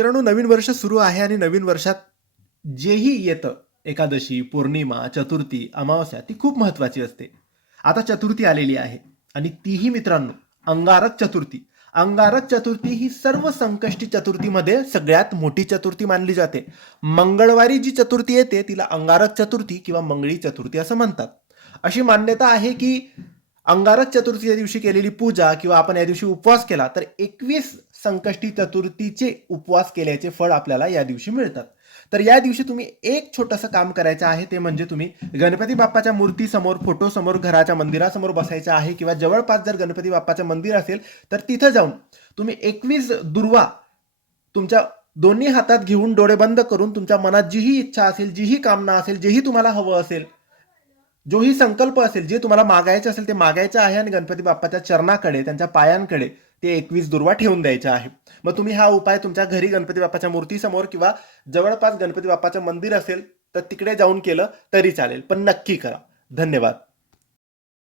मित्रांनो, नवीन वर्ष सुरू आहे आणि नवीन वर्षात जेही येतं, एकादशी, पौर्णिमा, चतुर्थी, अमावस्या ती खूप महत्वाची असते. आता चतुर्थी आलेली आहे आणि तीही मित्रांनो अंगारक चतुर्थी. अंगारक चतुर्थी ही सर्व संकष्टी चतुर्थीमध्ये सगळ्यात मोठी चतुर्थी मानली जाते. मंगळवारी जी चतुर्थी येते तिला अंगारक चतुर्थी किंवा मंगळी चतुर्थी असं म्हणतात. अशी मान्यता आहे की अंगारक चतुर्थीच्या दिवशी केलेली पूजा किंवा आपण या दिवशी उपवास केला तर 21 संकष्टी चतुर्थीचे उपवास केल्याचे फळ आपल्याला या दिवशी मिळतात. तर या दिवशी तुम्ही एक छोटंसं काम करायचं आहे, ते म्हणजे तुम्ही गणपती बाप्पाच्या मूर्तीसमोर, फोटोसमोर, घराच्या मंदिरासमोर बसायचं आहे किंवा जवळपास जर गणपती बाप्पाचं मंदिर असेल तर तिथं जाऊन तुम्ही 21 दुर्वा तुमच्या दोन्ही हातात घेऊन डोळे बंद करून तुमच्या मनात जीही इच्छा असेल, जीही कामना असेल, जेही तुम्हाला हवं असेल, जोही संकल्प असेल, जे तुम्हाला मागायचं असेल ते मागायचं आहे आणि गणपती बाप्पाच्या चरणाकडे, त्यांच्या पायांकडे ते 21 दुर्वा ठेवून द्यायच्या आहे. मग तुम्ही हा उपाय तुमच्या घरी गणपती बाप्पाच्या मूर्तीसमोर किंवा जवळपास गणपती बाप्पाचं मंदिर असेल तर तिकडे जाऊन केलं तरी चालेल, पण नक्की करा. धन्यवाद.